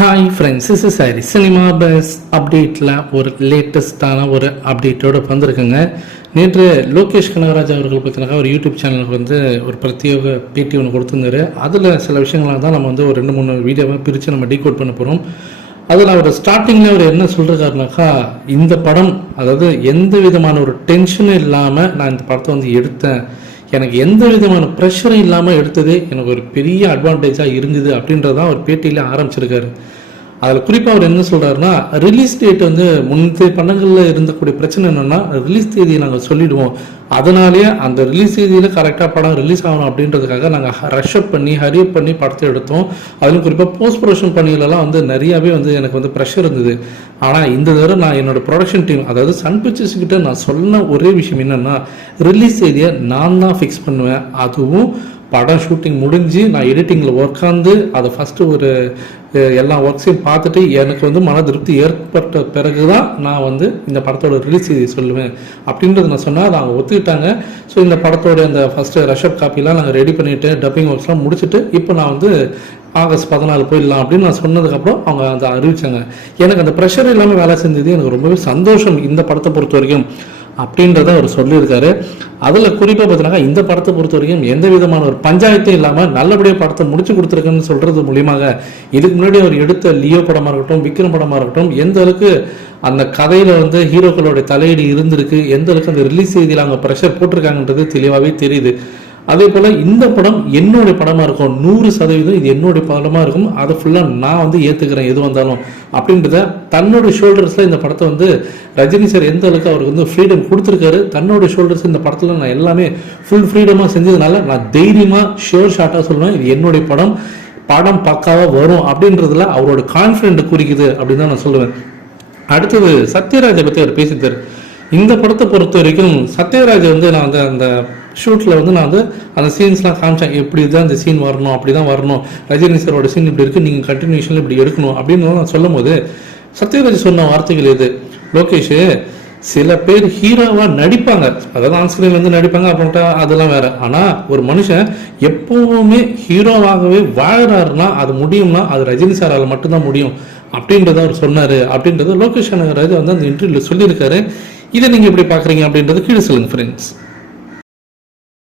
Hi friends, this is Hari. Cinema bus அப்டேட்டில் ஒரு லேட்டஸ்டான ஒரு அப்டேட்டோடு வந்திருக்குங்க. நேற்று லோகேஷ் கனகராஜ் அவர்கள் பார்த்தீங்கன்னா ஒரு யூடியூப் சேனலுக்கு வந்து ஒரு பிரத்யேக பேட்டி ஒன்று கொடுத்துருந்தாரு. அதில் சில விஷயங்களாக தான் நம்ம வந்து ஒரு 2-3 வீடியோவை பிரித்து நம்ம டீகோட் பண்ண போகிறோம். அதில் அவர் ஸ்டார்டிங்கில் அவர் என்ன சொல்கிறாருனாக்கா, இந்த படம் அதாவது எந்த விதமான ஒரு டென்ஷனும் இல்லாமல் நான் இந்த படத்தை வந்து எடுத்தேன், எனக்கு எந்த விதமான ப்ரெஷரும் இல்லாமல் எடுத்ததே எனக்கு ஒரு பெரிய அட்வான்டேஜாக இருந்தது அப்படின்றதான் அவர் பேட்டியில் ஆரம்பிச்சிருக்காரு. அதில் குறிப்பாக அவர் என்ன சொல்கிறாருன்னா, ரிலீஸ் டேட் வந்து முந்தைய படங்களில் இருந்தக்கூடிய பிரச்சனை என்னென்னா, ரிலீஸ் தேதியை நாங்கள் சொல்லிவிடுவோம், அதனாலேயே அந்த ரிலீஸ் தேதியில் கரெக்டாக படம் ரிலீஸ் ஆகணும் அப்படின்றதுக்காக நாங்கள் ரஷ்அப் பண்ணி ஹரியப் பண்ணி படத்தை எடுத்தோம். அதிலும் குறிப்பாக போஸ்ட் ப்ரொடக்ஷன் பணிகளெல்லாம் வந்து நிறையாவே வந்து எனக்கு வந்து ப்ரெஷர் இருந்தது. ஆனால் இந்த தடவை நான் என்னோடய ப்ரொடக்ஷன் டீம் அதாவது சன் பிக்சர்ஸ் கிட்ட நான் சொன்ன ஒரே விஷயம் என்னென்னா, ரிலீஸ் தேதியை நான் தான் ஃபிக்ஸ் பண்ணுவேன், அதுவும் படம் ஷூட்டிங் முடிஞ்சு நான் எடிட்டிங்கில் உட்காந்து அதை ஃபஸ்ட்டு ஒரு எல்லா ஒர்க்ஸையும் பார்த்துட்டு எனக்கு வந்து மன திருப்தி ஏற்பட்ட பிறகு தான் நான் வந்து இந்த படத்தோட ரிலீஸ் சொல்லுவேன் அப்படின்றது நான் சொன்னால் அதை அவங்க ஒத்துக்கிட்டாங்க. ஸோ இந்த படத்தோட அந்த ஃபஸ்ட்டு ரஷ்அப் காப்பிலாம் நாங்கள் ரெடி பண்ணிவிட்டு டப்பிங் ஒர்க்ஸ்லாம் முடிச்சுட்டு இப்போ நான் வந்து ஆகஸ்ட் 14 போயிடலாம் அப்படின்னு நான் சொன்னதுக்கப்புறம் அவங்க அதை அறிவித்தாங்க. எனக்கு அந்த ப்ரெஷர் இல்லாமல் வேலை செஞ்சது எனக்கு ரொம்பவே சந்தோஷம் இந்த படத்தை பொறுத்த வரைக்கும் அப்படின்றத அவர் சொல்லியிருக்காரு. அதில் குறிப்பாக பார்த்தீங்கன்னா இந்த படத்தை பொறுத்த வரைக்கும் எந்த விதமான ஒரு பஞ்சாயத்தும் இல்லாமல் நல்லபடியாக படத்தை முடிச்சு கொடுத்துருக்குன்னு சொல்கிறது மூலியமாக இதுக்கு முன்னாடி அவர் எடுத்த லியோ படமாக இருக்கட்டும், விக்ரம் படமாக இருக்கட்டும், எந்த அளவுக்கு அந்த கதையில் வந்து ஹீரோக்களோட தலையீடு இருந்திருக்கு, எந்த அளவுக்கு அந்த ரிலீஸ் செய்தியில் அவங்க ப்ரெஷர் போட்டிருக்காங்கன்றது தெளிவாகவே தெரியுது. அதே போல் இந்த படம் என்னுடைய படமாக இருக்கும், 100% இது என்னுடைய படமாக இருக்கும், அதை ஃபுல்லாக நான் வந்து ஏற்றுக்கிறேன் எது வந்தாலும் அப்படின்றத தன்னோட ஷோல்டர்ஸில் இந்த படத்தை வந்து ரஜினி சார் எந்த அளவுக்கு அவருக்கு வந்து ஃப்ரீடம் கொடுத்துருக்காரு. தன்னோட ஷோல்டர்ஸ் இந்த படத்தில் நான் எல்லாமே ஃபுல் ஃப்ரீடமாக செஞ்சதுனால நான் தைரியமாக ஷோர் ஷார்ட்டாக சொல்லுவேன், இது என்னுடைய படம், படம் பக்காவாக வரும் அப்படின்றதுல அவரோட கான்ஃபிடென்ட் குறிக்குது அப்படின்னு தான் நான் சொல்லுவேன். அடுத்தது சத்யராஜை பற்றி அவர் பேசித்தார். இந்த படத்தை பொறுத்த வரைக்கும் சத்யராஜ் வந்து நான் வந்து அந்த ஷூட்டில் வந்து நான் வந்து அந்த சீன்ஸ்லாம் காமிச்சேன், எப்படி தான் இந்த சீன் வரணும், அப்படி தான் வரணும், ரஜினி சாரோட சீன் இப்படி இருக்குது, நீங்கள் கண்டினியூஷனில் இப்படி எடுக்கணும் அப்படின்னு நான் சொல்லும் போது சத்யராஜ் சொன்ன வார்த்தைகள் எது, லோகேஷ் சில பேர் ஹீரோவாக நடிப்பாங்க, அதாவது ஆன்ஸ்கிரீன்ல வந்து நடிப்பாங்க அப்படின்ட்டா அதெல்லாம் வேற, ஆனால் ஒரு மனுஷன் எப்பவுமே ஹீரோவாகவே வாழ்கிறாருன்னா அது முடியும்னா அது ரஜினி சாரால் மட்டும்தான் முடியும் அப்படின்றத அவர் சொன்னார் அப்படின்றத லோகேஷ் கனகராஜ் வந்து அந்த இன்டர்வியூவில் சொல்லியிருக்காரு. இதை நீங்கள் எப்படி பார்க்குறீங்க அப்படின்றது கீழே சொல்லுங்கள் ஃப்ரெண்ட்ஸ்.